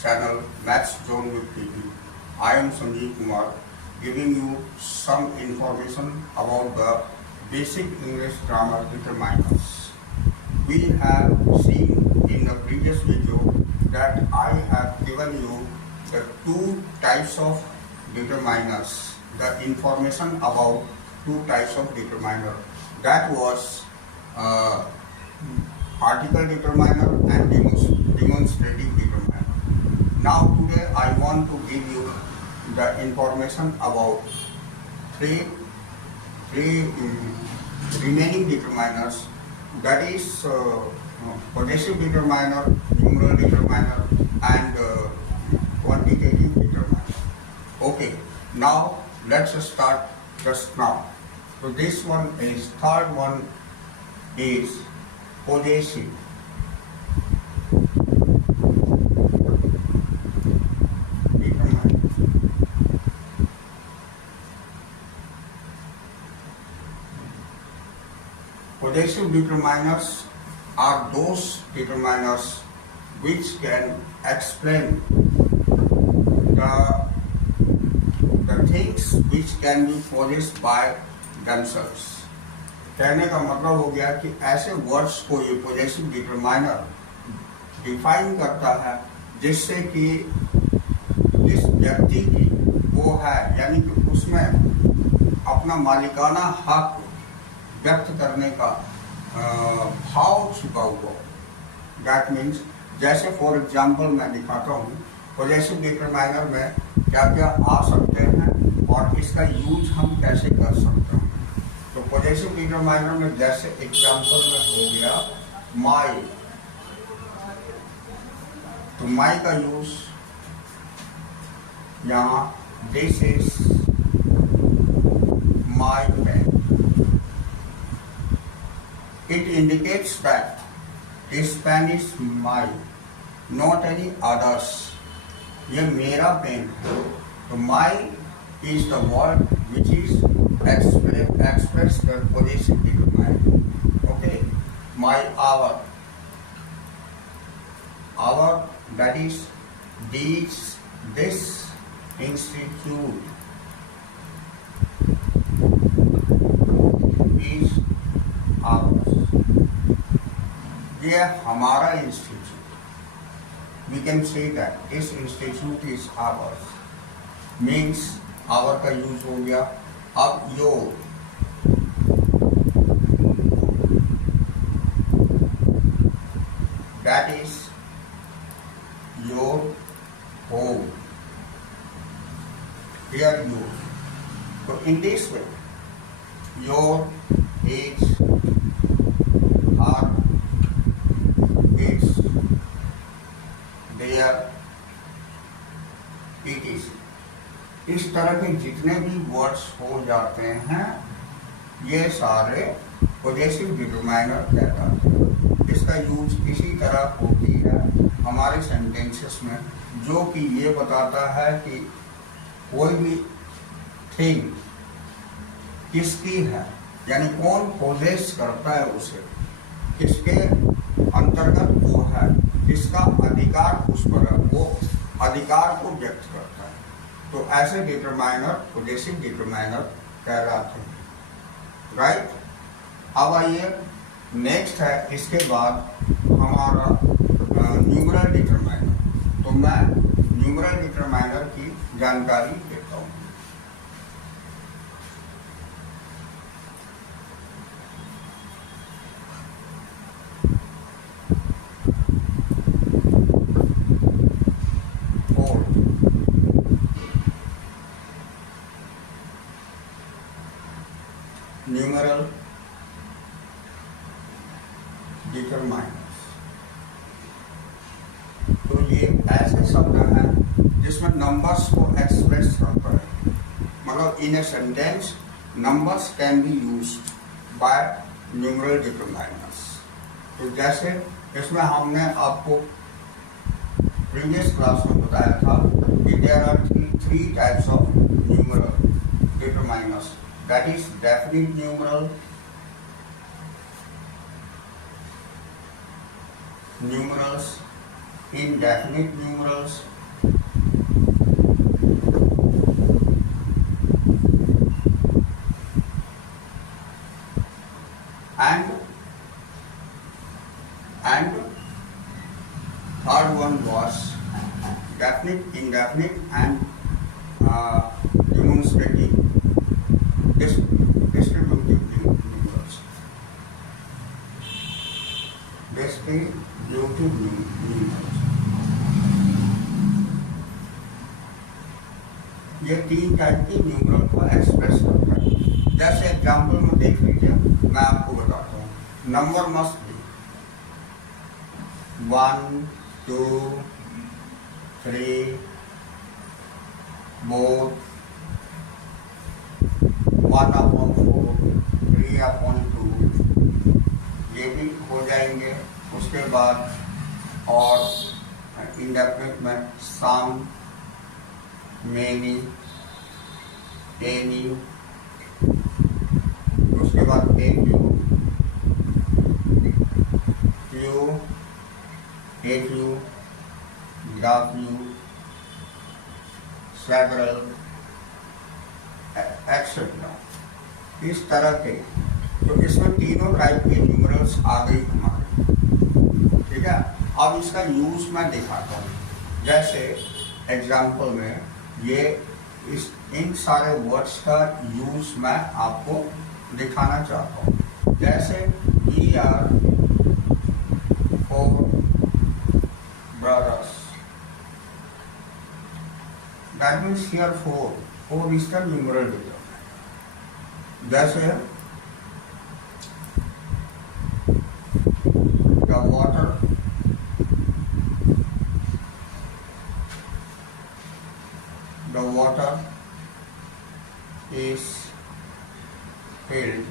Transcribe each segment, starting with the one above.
channel Maths Zone with PP. I am Sanjeev Kumar, giving you some information about the basic English grammar determiners. We have seen in the previous video that I have given you the two types of determiners, the information about two types of determiner. That was article determiner and demonstrative determiner. Now today I want to give you the information about three remaining determiners, that is possessive determiner, numeral determiner and quantitative determiner. Okay, now let's start just now. So this one is, third one is possessive. Possessive determiners are those determiners which can explain the things which can be possessed by themselves. कहने का मतलब हो गया कि ऐसे words को ये possessive determiner define करता है जिससे कि जिस व्यक्ति की वो है, यानी कि उसमें अपना मालिकाना हक व्यक्त करने का भाव छुपा हुआ। दैट मीन्स, जैसे फॉर एग्जाम्पल मैं दिखाता हूँ पोजेसिव डिटरमाइनर में क्या क्या आ सकते हैं और इसका यूज हम कैसे कर सकते हैं। तो पोजेसिव डिटरमाइनर में जैसे एग्जाम्पल में हो गया माई, तो माई का यूज यहाँ this is my pen. It indicates that this pen is mine, not any others. ये मेरा पेन है। तो my is the word which is expressed the possessive determiner. Okay, my our that is this institute is ours. ये हमारा institute, we can say that this institute is ours, means our का use हो गया। अब your, that is your home, here your. तो in this way your is are इस तरह के जितने भी वर्ड्स हो जाते हैं ये सारे पोजेसिव डिटरमाइनर कहलाते हैं। इसका यूज इसी तरह होती है हमारे सेंटेंसेस में, जो कि ये बताता है कि कोई भी थिंग किसकी है, यानी कौन पोजेस करता है उसे, किसके अंतर्गत वो है, किसका अधिकार उस पर है, वो अधिकार को व्यक्त करता है। तो ऐसे डिटरमाइनर पोजेसिव डिटरमाइनर कहलाते हैं। राइट, अब आइए नेक्स्ट है, इसके बाद हमारा न्यूमरल डिटरमाइनर। तो मैं न्यूमरल डिटरमाइनर की जानकारी देता हूँ। न्यूमरल डिटरमाइनर्स, तो ये ऐसे शब्द हैं जिसमें नंबर्स को एक्सप्रेस करता है। मतलब in a sentence numbers can be used by numeral determiners. तो जैसे इसमें हमने आपको प्रीवियस क्लास में बताया था कि there are three types of numeral determiners, that is definite numeral, numerals indefinite numerals and third one was definite, indefinite and demonstrative distributive numerals. Distributive numerals. ये तीन टाइप की न्यूमरल को एक्सप्रेस करता है। जैसे एग्जाम्पल में देख लीजिए, मैं आपको बताता हूँ। नंबर मस्ट बी 1, 2, 3, 4, 1/4, 3/2, ये भी हो जाएंगे। उसके बाद और इंडेफिनिट में सम, मेनी, एनी, उसके बाद ए क्यू, ग्राफ्यू, सेवरल, एक्सेट्रा। इस तरह के, तो इसमें तीनों टाइप के न्यूमरल्स आ गई हमारे। ठीक है, अब इसका यूज मैं दिखाता हूँ। जैसे एग्जाम्पल में ये इन सारे वर्ड्स का यूज मैं आपको दिखाना चाहता हूँ। जैसे we are 4 brothers. That means here 4 is the numeral determinant. जैसे the water is filled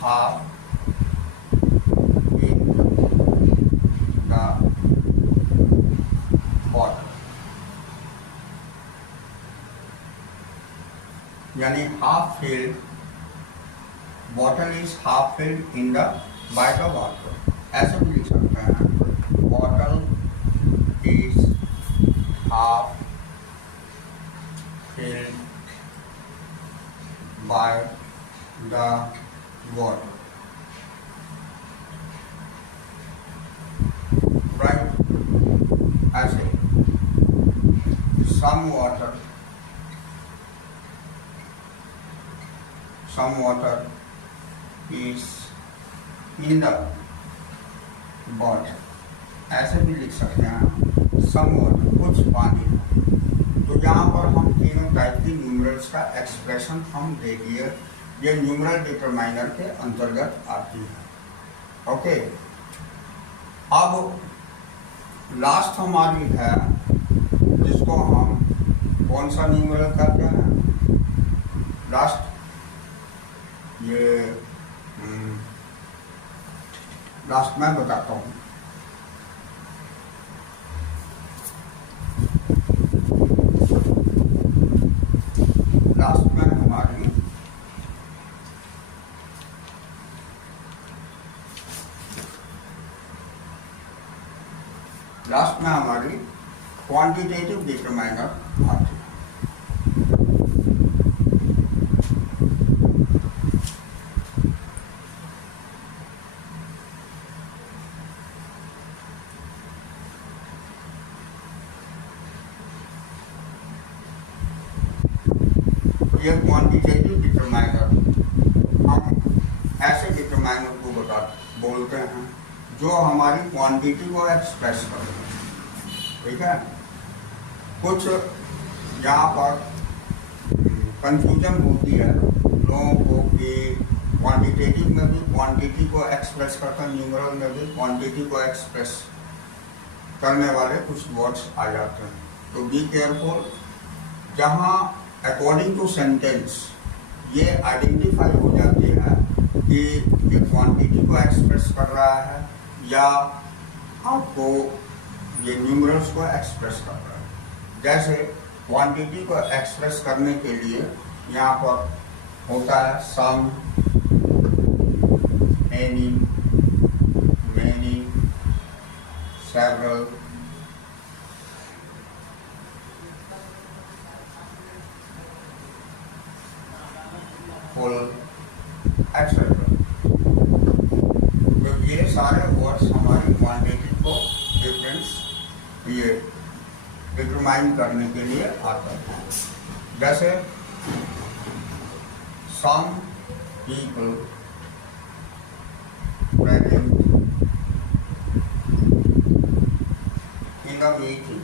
half in the bottle, यानी half filled, bottle is half filled in the by the water। ऐसे भी लिख सकते हैं, bottle is half filled by the water, right? ऐसे some water is in the bottle। ऐसे भी लिख सकते हैं, some water, कुछ पानी। तो यहाँ पर हम तीनों टाइप की न्यूमरल्स का एक्सप्रेशन हम दे दिए। ये न्यूमरल डिटरमाइनर के अंतर्गत आती है। ओके, अब लास्ट हमारी है, जिसको हम कौन सा न्यूमरल कहते हैं? लास्ट ये लास्ट मैं बताता हूँ। लास्ट में हमारी क्वांटिटेटिव डिटरमाइनर आती है। ये क्वांटिटेटिव डिटरमाइनर हम ऐसे डिटरमाइनर को बोलते हैं जो हमारी क्वांटिटी को एक्सप्रेस करते हैं। ठीक है, कुछ यहाँ पर कंफ्यूजन होती है लोगों को कि क्वांटिटेटिव में भी क्वांटिटी को एक्सप्रेस करता है, न्यूमरल में भी क्वांटिटी को एक्सप्रेस करने वाले कुछ वर्ड्स आ जाते हैं। तो बी केयरफुल, जहाँ अकॉर्डिंग टू सेंटेंस ये आइडेंटिफाई हो जाती है कि ये क्वांटिटी को एक्सप्रेस कर रहा है या आपको ये न्यूमरल्स को एक्सप्रेस कर रहा है। जैसे क्वांटिटी को एक्सप्रेस करने के लिए यहाँ पर होता है some, any, many, several, full, etc. तो ये सारे वर्ड्स हमारी क्वांटिटी को डिफरेंस ये डिटरमाइन करने के लिए आता है। जैसे some people present in the meeting,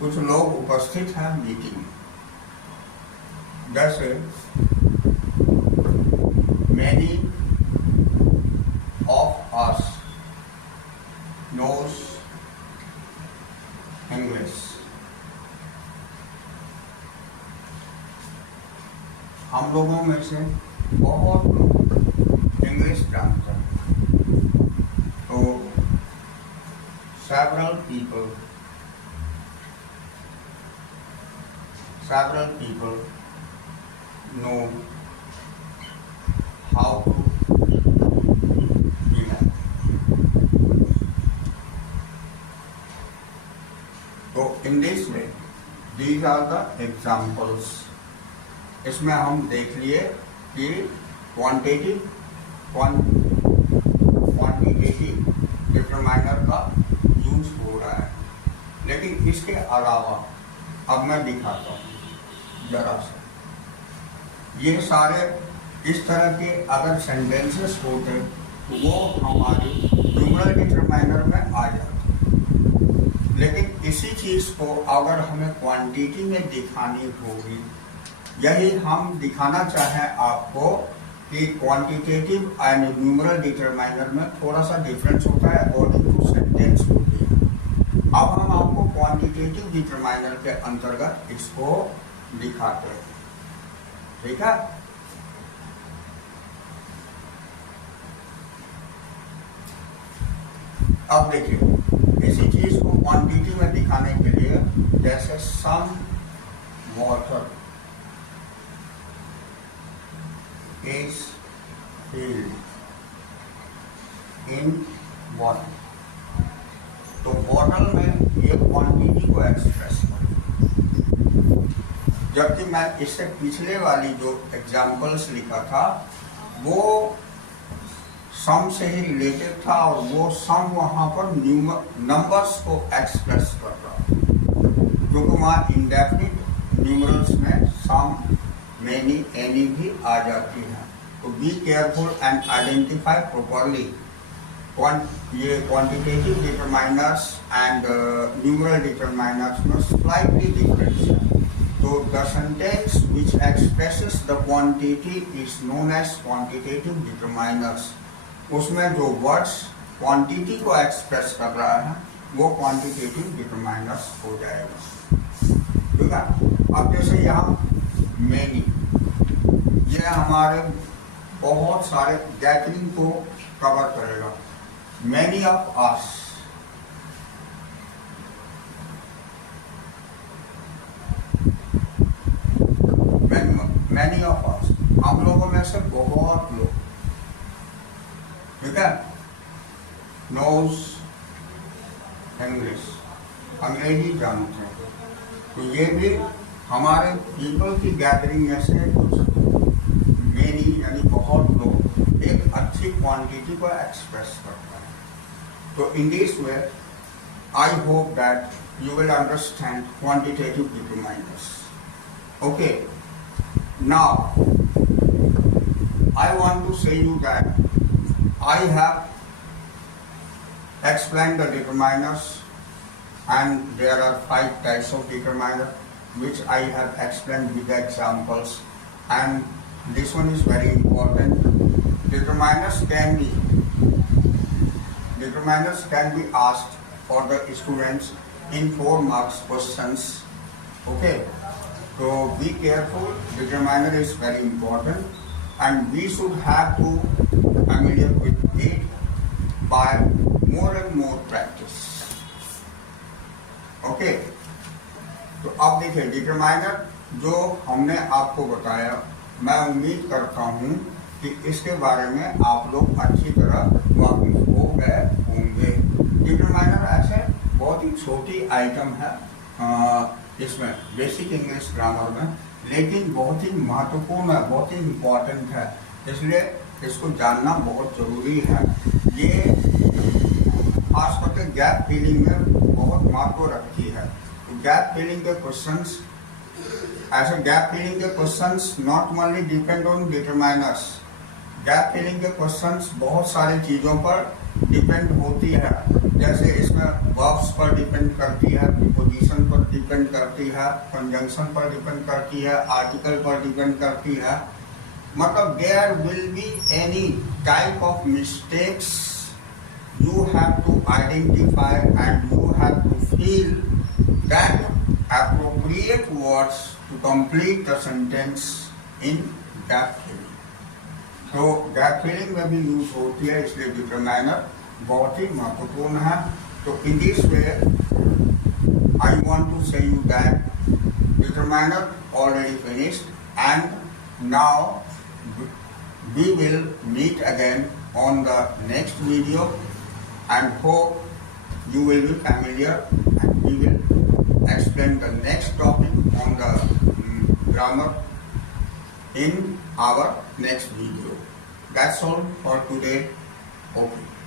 कुछ लोग उपस्थित हैं मीटिंग में। जैसे many of us knows English, हम लोगों में से बहुत लोग इंग्लिश जानते हैं। तो several people know how to be like. So in this way, these are the examples. इसमें हम देख लिए कि क्वांटिटेटिव डिटरमाइनर का यूज हो रहा है। लेकिन इसके अलावा अब मैं दिखाता हूँ जरा सा। ये सारे इस तरह के अगर सेंटेंसेस होते तो वो हमारी न्यूमरल डिटरमाइनर में आ जाते। लेकिन इसी चीज को अगर हमें क्वांटिटी में दिखानी होगी, यही हम दिखाना चाहें आपको कि क्वांटिटेटिव एंड न्यूमरल डिटरमाइनर में थोड़ा सा डिफरेंस होता है अकॉर्डिंग टू सेंटेंस होती है। अब हम आपको क्वांटिटेटिव डिटरमाइनर के अंतर्गत इसको दिखाते हैं, ठीक है। अब देखिए इसी चीज को क्वांटिटी में दिखाने के लिए, जैसे some water is filled in water, तो बॉटल में ये क्वांटिटी को एक्सप्रेस कर। जबकि मैं इससे पिछले वाली जो एग्जाम्पल्स लिखा था वो सम से ही रिलेटेड था और वो सम वहां पर नंबर्स को एक्सप्रेस कर रहा, क्योंकि वहां इंडेफिनिट न्यूमरल्स में सम, मेनी, एनी भी आ जाती है। तो be careful and identify properly ये quantitative determiners and numeral determiners में स्लाइटली डिफरेंस है। तो the sentence which expresses the quantity is known as quantitative determiners. उसमें जो वर्ड्स क्वांटिटी को एक्सप्रेस कर रहा है वो क्वांटिटेटिव डिटरमाइनर्स हो जाएगा, ठीक है। अब जैसे यहाँ मेनी, ये हमारे बहुत सारे गैदरिंग को कवर करेगा। Many of us, many of us, हम लोगों में से बहुत लोग, ठीक है। नोज इंग्लिश, अंग्रेजी जानते हैं। तो ये भी हमारे पीपल की गैदरिंग में से कुछ मेनी यानी बहुत लोग एक अच्छी क्वांटिटी को एक्सप्रेस करता है। तो in this way I hope that you will understand quantitative determiners. Okay, now I want to say you that I have explained the determiners, and there are 5 types of determiner which I have explained with the examples, and this one is very important. Determiners can be asked for the students in 4 marks questions. Okay, so be careful. Determiner is very important and we should have to familiar with it by more and more practice. Okay, तो अब देखिए determiner जो हमने आपको बताया, मैं उम्मीद करता हूं कि इसके बारे में आप लोग अच्छी तरह वाकिफ हो गए होंगे। डिटरमाइनर ऐसे बहुत ही छोटी आइटम है इसमें बेसिक इंग्लिश ग्रामर में, लेकिन बहुत ही महत्वपूर्ण है, बहुत ही इम्पोर्टेंट है, इसलिए इसको जानना बहुत जरूरी है। ये खास करके गैप फिलिंग में बहुत महत्व रखती है। गैप फिलिंग के क्वेश्चंस, ऐसे गैप फिलिंग के questions not only depend on determiners, gap filling के क्वेश्चंस बहुत सारी चीज़ों पर डिपेंड होती है। जैसे इसमें वर्ब्स पर डिपेंड करती है, प्रीपोजिशन पर डिपेंड करती है, कंजंक्शन पर डिपेंड करती है, आर्टिकल पर डिपेंड करती है। मतलब there will be any type of mistakes you have to identify and you have to feel that appropriate words to complete the sentence in gap filling. तो gap filling में भी use होती है, इसलिए डिटरमाइनर बहुत ही महत्वपूर्ण है। तो in this way I want to say you that determiner already finished and now we will meet again on the next video and hope you will be familiar and we will explain the next topic on the grammar in our next video. That's all for today. Okay.